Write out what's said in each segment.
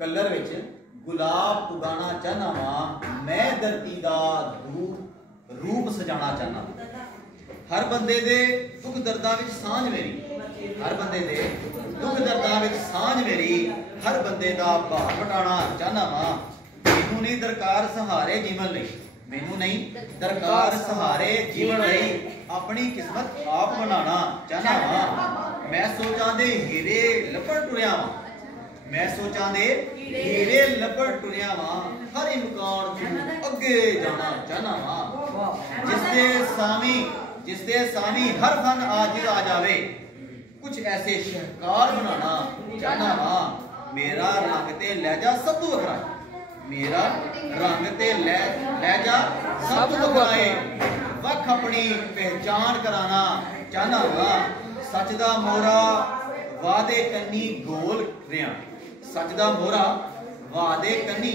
Colour which गुलाब उगाना चाहना वा मैं धरती दा रूप सजाना चाहना। हर बंदे दे दुख दर्दां विच सांझ मेरी, हर बंदे दे दुख दर्दां विच सांझ मेरी, हर बंदे दा भार वटाना चाहना वा। मैनू नहीं दरकार सहारे जीवन लई, मैनू नहीं दरकार सहारे जीवन लई, अपनी किस्मत आप बनाना चाहना वा। मैं सोचां दे हीरे लपड़ टुरिया वा, मैं सोचां दे हीरे लपड़ टुरिया वा, हर इम्कान तू अगे जाना चाहना वा। जिसदे सामी हर फन आज आ जावे, कुछ ऐसे शहकार बनाना चाहना वा। मेरा रंग ते लहजा सब तो वखरा, मेरा रंग ते लहजा सब तो वखरा, वख अपनी पहचान कराना चाहना वा। सच दा मोहरा वादे कन्नी गोल रिया, सच दा मोहरा वादे कन्नी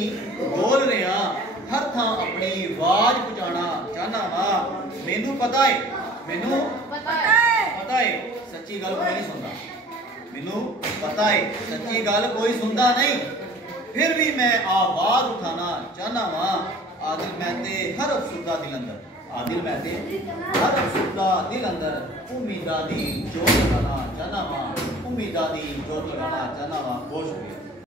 गोल रिया, हर थां अपनी आवाज पहुंचाना चाहना वा। मैनू पता है, मैनू पता है सच्ची गल कोई नहीं सुनता, मैनू पता है सच्ची गल कोई सुनता नहीं, फिर भी मैं आवाज उठाना चाहना वा। आदिल महते हर अफसुदा दिल अंदर, आदिल महते हर अफसुदा दिल अंदर, उम्मीदा दी जोत लगाना चाहना वा, उम्मीदा दी जोत लगाना चाहना वा। बहुत शुक्रिया।